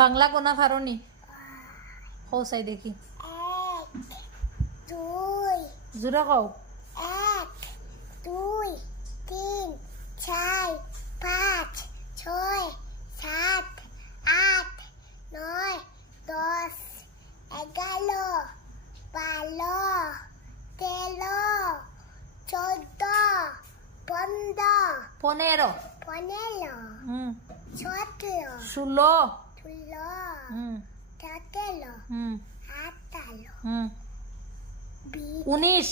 বাংলা গোনা পারোনি? কৌসাই দেখি। এক, দুই, জোরে কও। এক, দুই, তিন, চার, পাঁচ, ছয়, সাত, আট, নয়, 10, 11, 12, 13, 14, 15, 15 15, 17, 16 16, 17, 18, 19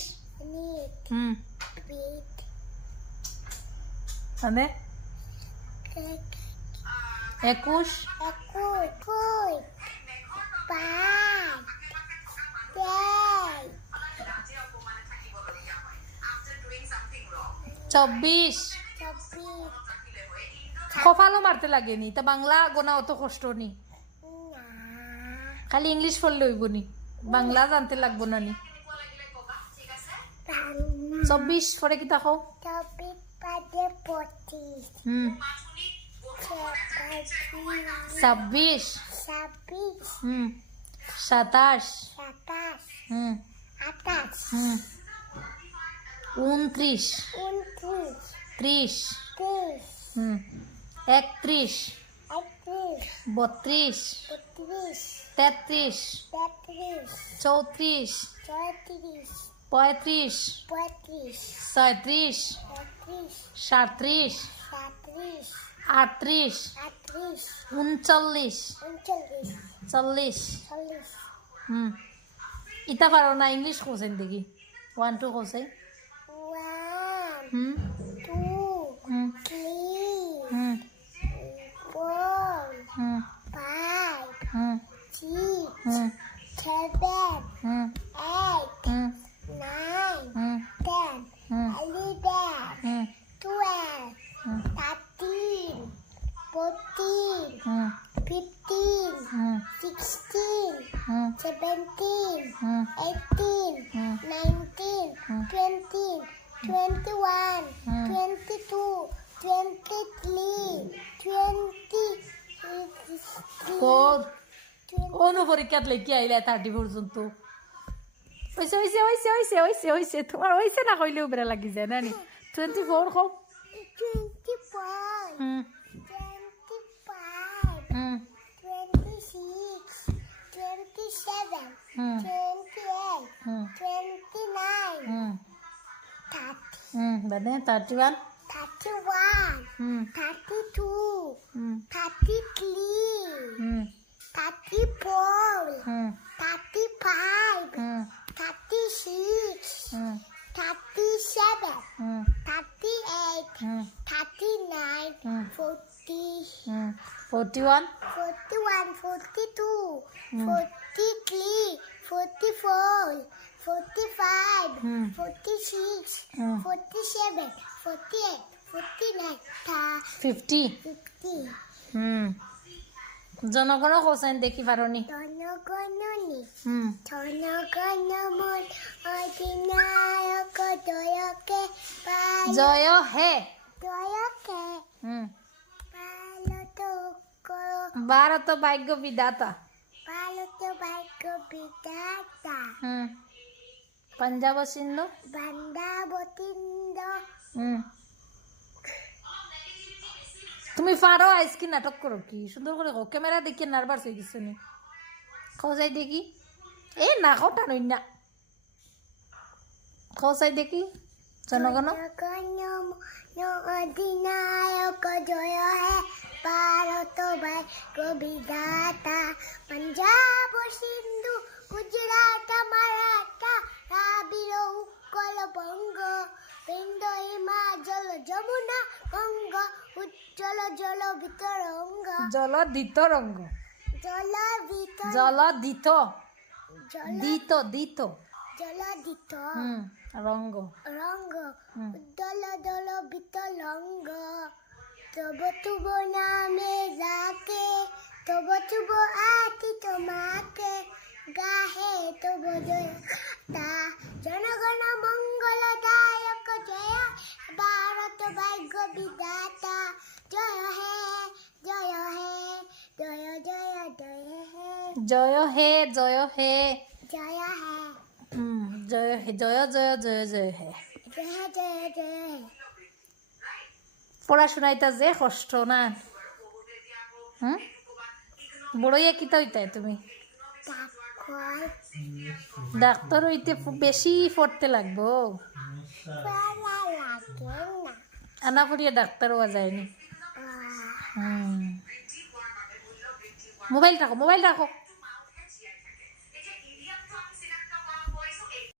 বিট মানে 21 একুশ, পাঁচ, তেইশ, 24 চব্বিশ, কপালও মারতে লাগেনি তা বাংলা গোনা অত কষ্ট নি না, খালি ইংলিশ পড়লে হইব নি বাংলা জানতে লাগবো না নি 24 পরে কি তাকো চব্বিশ, পাঁচে 25, 26 ছাব্বিশ, 27 সাতাশ, 28, 29 29, 30 30, 31 31, 32 32, 33 33, 34 34, 35 35, 36 36, 37 37, 38 38, 39 39, 40 40, ইতা পারো না ইংলিশ কোসেন দেখি 1 2 কোসেন 1, 2, 3, 4, 5, 6, 7, 8, 9, 10, 11, 12, 13, 14, 15, 16, 17, 18, 19, 20, 21, 22, 23, 24, কোন পরীক্ষাত লেখি আইলে 30 পর্যন্ত হইছে তোমার হইছে না কইলেও বেড়া লাগি যায় না নি 24 কও 24, 25, 26, 27, 28, 29, 30, বাদে 31 31, 32, 33, 34, 35, 36, 37, 38, 39, 40, 41 41, 42, 43, 44, 45, 46, 47, 48, 49, 50 50. জনগণ কোসেন দেখি পারোনি জনগণনি জনগণমন অধিনায়ক জয়কে জয় হে জয়কে পালত ভারত ভাগ্য বিধাতা পালত ভাগ্য বিধাতা পঞ্জাব সিন্ধু বান্দাবতীন্দ তুমি পারো আজকে নাটক করো কি সুন্দর করে ক্যামেরা দেখি নার্ভাস হয়ে গেছে নি খোঁজাই দেখি এ না খোটা নই না খোঁজাই দেখি জনগণ অধিনায়ক জয় হে ভারত ভাগ্য বিধাতা পঞ্জাব সিন্ধু গুজরাট মারাঠা দ্রাবিড় উৎকল বঙ্গ বিন্ধ্য হিমাচল যমুনা গঙ্গ উজ্জ্বল জল বিতরঙ্গ জলদিত রঙ্গ জলদিত জলদিত দিত দিত জলদিত রঙ্গ রঙ্গ উজ্জ্বল জল বিতরঙ্গ তব তুব নামে যাকে তব তুব আতি তোমাকে গাহে তব জয় তা জনগণ মঙ্গলদায়ক জয় ভারত ভাগ্য বিধাতা জয় হে জয় হে জয় জয় জয় হে জয় হে জয় হে জয় হে জয় জয় জয় জয় হে জয় জয় জয় পড়াশোনাইতা যে কষ্ট না বড়ইয়া কিতা হইতাই তুমি ডাক্তার ডাক্তার হইতে বেশি পড়তে লাগবো পড়া লাগে না আনা পড়িয়া ডাক্তার হওয়া যায়নি মোবাইল রাখো